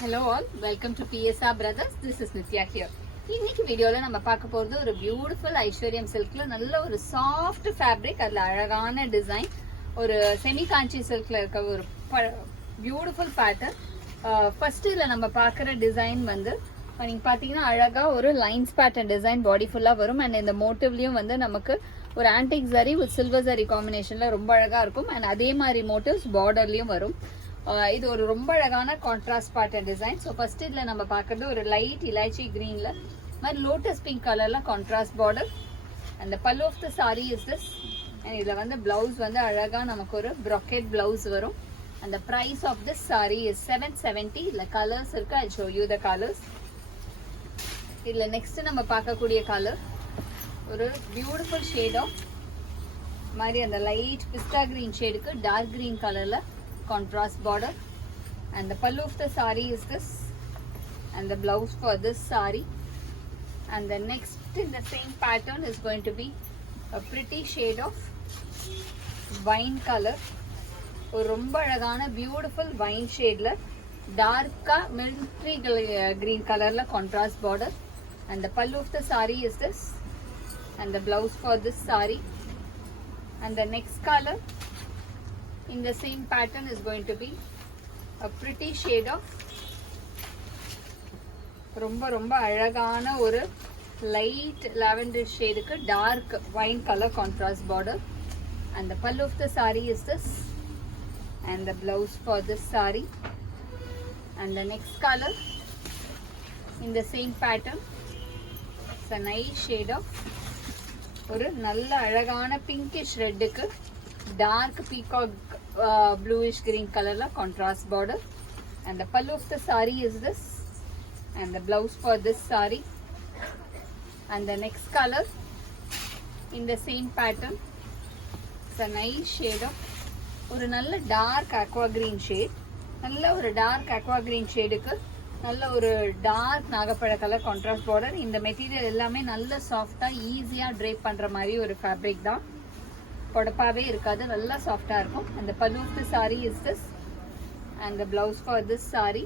Hello all, welcome to PSR Brothers. This is Nithya here. இன்னைக்கு வீடியோல நம்ம பார்க்க போறது ஒரு பியூட்டிஃபுல் ஐஸ்வர்யம் சில்க்ல நல்ல ஒரு சாஃப்ட் ஃபேப்ரிக், அதுல அழகான டிசைன், ஒரு செமி காஞ்சி சில்க்ல இருக்க ஒரு பியூட்டிஃபுல் பேட்டர்ன். ஃபர்ஸ்ட் இதுல நம்ம பார்க்குற டிசைன் வந்து நீங்க பாத்தீங்கன்னா அழகா ஒரு லைன்ஸ் பேட்டர்ன் டிசைன் பாடி ஃபுல்லா வரும். அண்ட் இந்த மோட்டிவ்லயும் வந்து நமக்கு ஒரு antique zari with silver zari காம்பினேஷன்ல ரொம்ப அழகா இருக்கும். அண்ட் அதே மாதிரி மோட்டிவ்ஸ் பார்டர்லயும் வரும். இது ஒரு ரொம்ப அழகான contrast pattern design. So first இதுல நம்ம பார்க்கறது ஒரு லைட் இலாச்சி கிரீன்ல மாதிரி லோட்டஸ் பிங்க் கலர்ல கான்ட்ராஸ்ட் பார்டர். அந்த pallu of the sari is this. And இதுல வந்து பிளவுஸ் வந்து அழகா நமக்கு ஒரு ப்ராக்கெட் பிளவுஸ் வரும். அந்த price of this sari is 770. இதுல கலர்ஸ் இருக்கு, I show you the colours. இதுல நெக்ஸ்ட் நம்ம பார்க்கக்கூடிய கலர் ஒரு பியூட்டிஃபுல் ஷேட் ஆஃப் மாதிரி அந்த லைட் பிஸ்டா கிரீன் ஷேடுக்கு டார்க் கிரீன் கலர்ல contrast border. And the pallu of the saree is this, and the blouse for this saree. And the next in the same pattern is going to be a pretty shade of wine color. ஒரு ரொம்ப அழகான beautiful wine ஷேட்ல டார்க்கா military green கலர்ல contrast border. And the pallu of the saree is this, and the blouse for this saree. And the next color in the same pattern is going to be a pretty shade of ரொம்ப ரொம்ப அழகான ஒரு light lavender shade க்கு dark wine color contrast border. And the pallu of the saree is this, and the blouse for this saree. And the next color in the same pattern, it's a nice shade of ஒரு நல்ல அழகான pinkish red க்கு dark peacock bluish green color la contrast border. And the pallu of the saree is this, and the blouse for this saree. And the next color in the same pattern, it's a nice shade of ஒரு நல்ல dark aqua green shade. நல்ல ஒரு dark aqua green shade க்கு நல்ல ஒரு dark நாகப்பழ colour contrast border. இந்த மெட்டீரியல் எல்லாமே நல்ல சாஃப்டா ஈஸியா ட்ரேப் பண்ற மாதிரி ஒரு ஃபேப்ரிக் தான். கொடப்பாவே இருக்காது, நல்லா சாஃப்டா இருக்கும். அந்த pallu of the saree is this, and the blouse for this saree.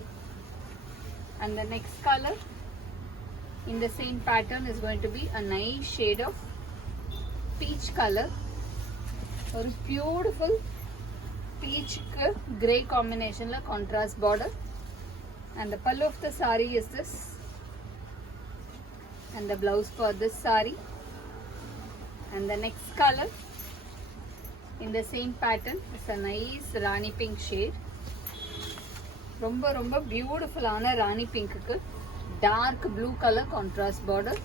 And the next color in the same pattern is going to be a nice shade of peach color. ஒரு beautiful peach க்கு grey combination la contrast border. And the pallu of the saree is this, and the blouse for this saree. And the next color in the same pattern is a nice rani pink shade. ரொம்ப ரொம்ப பியூட்டிஃபுல்லான ராணி பிங்க்கு dark blue colour contrast border.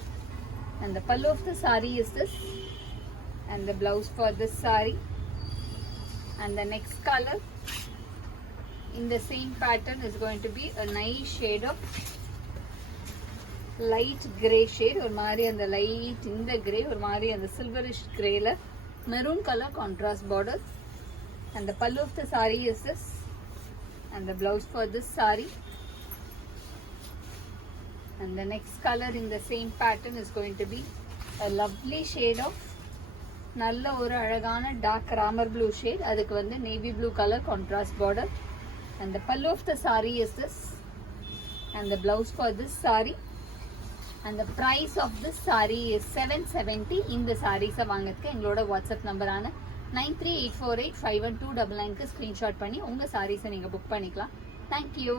And the pallu of the saree is this, and the blouse for this saree. And the next color in the same pattern is going to be a nice shade of light gray shade. ஒரு மாதிரி அந்த லைட் இந்த கிரே ஒரு மாதிரி அந்த சில்வரிஷ் கிரேல maroon color contrast border. And the pallu of the saree is this, and the blouse for this saree. And the next color in the same pattern is going to be a lovely shade of நல்ல ஒரு அழகான dark ramar blue shade. அதுக்கு வந்து navy blue color contrast border. And the pallu of the saree is this, and the blouse for this saree. And the price of this saree is 770. இந்த sarees வாங்குறதுக்கு எங்களோட வாட்ஸ்அப் நம்பரான 9384851299க்கு ஸ்கிரீன்ஷாட் பண்ணி உங்க sarees நீங்க புக் பண்ணிக்கலாம். Thank you.